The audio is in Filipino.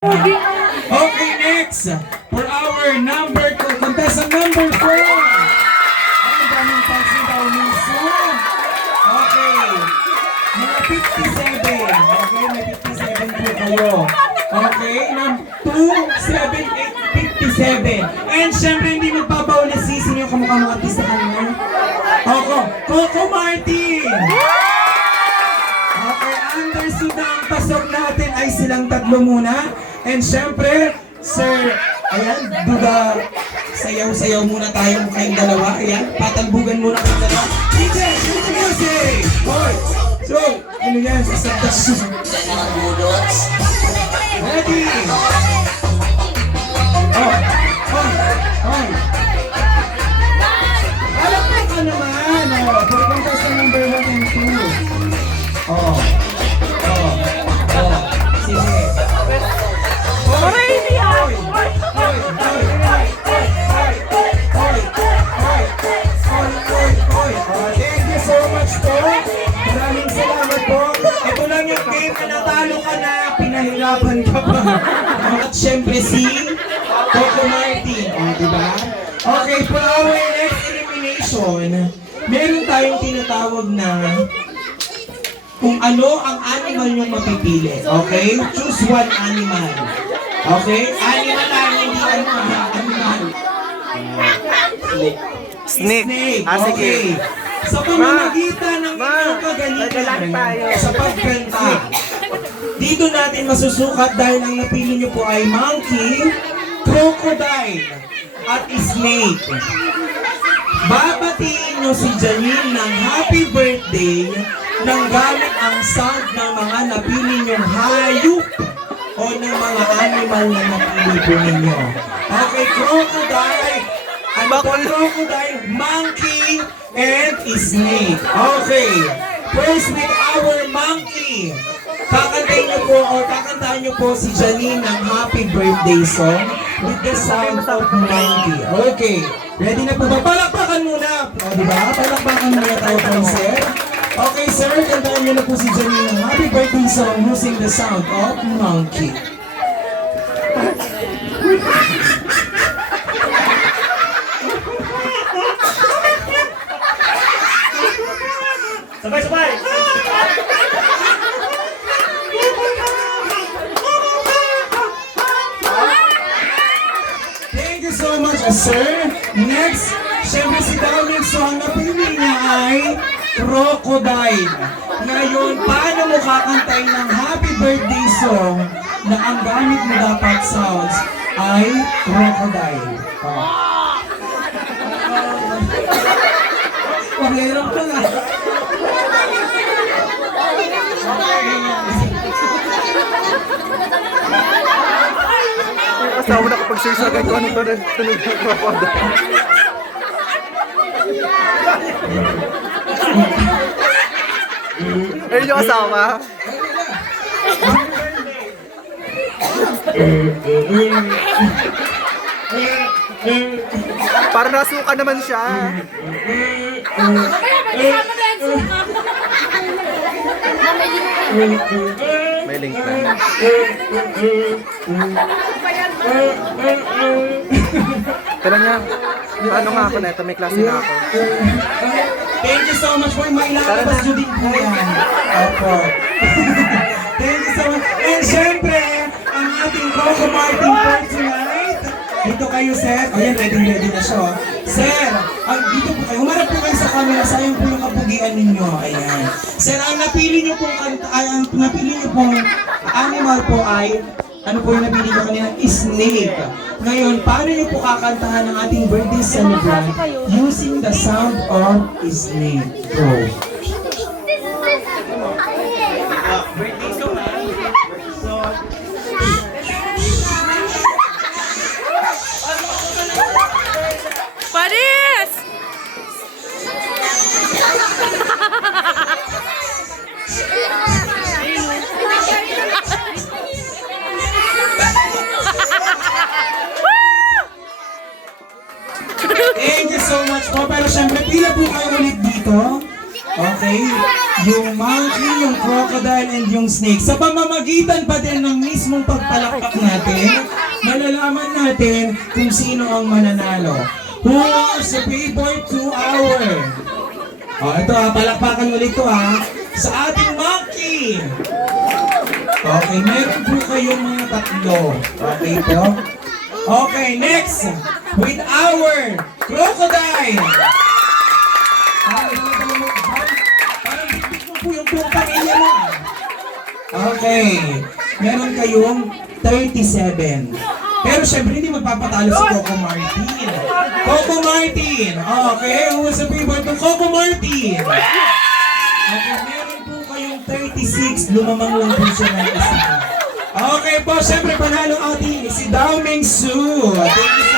Okay, next. For our contestant number 4. Ang daming pansin daw minsan. Okay. Mga 57. Okay, may 57 po kayo. Okay, 2, 7, 8, 57. And syempre, hindi magbabaw na sino yung kamukha ng artista kanina. Coco Martin! Okay, understood na ang pasok natin ay silang tatlo muna. And syempre, sir, ayan, duda, sayaw-sayaw muna tayo kayong dalawa. Ayan, patalbugan muna kayong dalawa. DJ, music! Hoy! So, ano yan? Sasabdas. Ready! Alam mo ka naman, for contestant number 1 and 2. Sige. Thank you so much po. Maraming salamat po. Ito lang yung game na natalo ka na, pinahirapan ka pa. At syempre si Coco Martin. Diba? Okay, for our next elimination, meron tayong tinatawag na kung ano ang animal yung mapipili. Okay? Choose one animal. Okay? Animal lang, hindi animal. Snake. Okay. Sa pamamagitan ng inyong kagalingan sa pagkanta, dito natin masusukat dahil ang napili nyo po ay monkey, crocodile, at snake. Babatiin nyo si Janine ng happy birthday nang gamit ang sound ng mga napili nyong hayop o ng mga animal na napili po ninyo. Okay, crocodile, crocodile, monkey, and snake. Okay, first with our monkey. Kakantahin nyo po si Janine ng happy birthday song with the sound of monkey. Okay, ready na po ba? Palakpakan muna! O, diba? Palakpakan muna tayo, sir. Okay, sir, kantahan niyo na po si Janine ng happy birthday song using the sound of monkey. Sabay! Thank you so much, sir. Next, syempre si Darwin, so ang napili niya ay crocodile. Ngayon, paano mo kakantay ng happy birthday song na ang gamit mo dapat sounds ay crocodile? Pag-hirap ko na. Asawa na kapag sisagay ko anong tunog ng crocodile. Ayun yung asawa. Para nasuka naman siya. May link na. Pero niya, ano nga ako na ito, may klase na ako. Thank you so much for my lalabas nyo din po yan. Opo. Thank you so much. And syempre, ang ating Coco Martin for tonight. Dito kayo, sir. Ayan, ready na siya. Sir, dito po kayo. Humarap po kayo sa camera. Sayang po yung kapugian ninyo. Ayan. Sir, ang napili nyo pong animal po ay ano po yung napili ko kanina? Snake. Ngayon, paano nyo po kakantahan ng ating birthday celebrant using the sound of snake? Go. Birthday song na. Paris! Thank you so much po. Pero syempre, pila po kayo ulit dito. Okay? Yung monkey, yung crocodile, and yung snake. Sa pamamagitan pa din ng mismong pagpalakpak natin, malalaman natin kung sino ang mananalo. Who wants a paper to our? Ito palakpakan ulit to sa ating monkey. Okay, meron po kayong mga tatlo. Okay po? Okay, next. With our crocodile. Parang bigbig mo po yung buong pamilya mo. Okay, meron kayong 37. Pero syempre hindi magpapatalo si Coco Martin. Coco Martin! Okay, who's a favorite to Coco Martin? Okay, meron po kayong 36. Lumamang lang po siya ng isa. Okay po, syempre panalo ating si Dao Ming Su. Thank you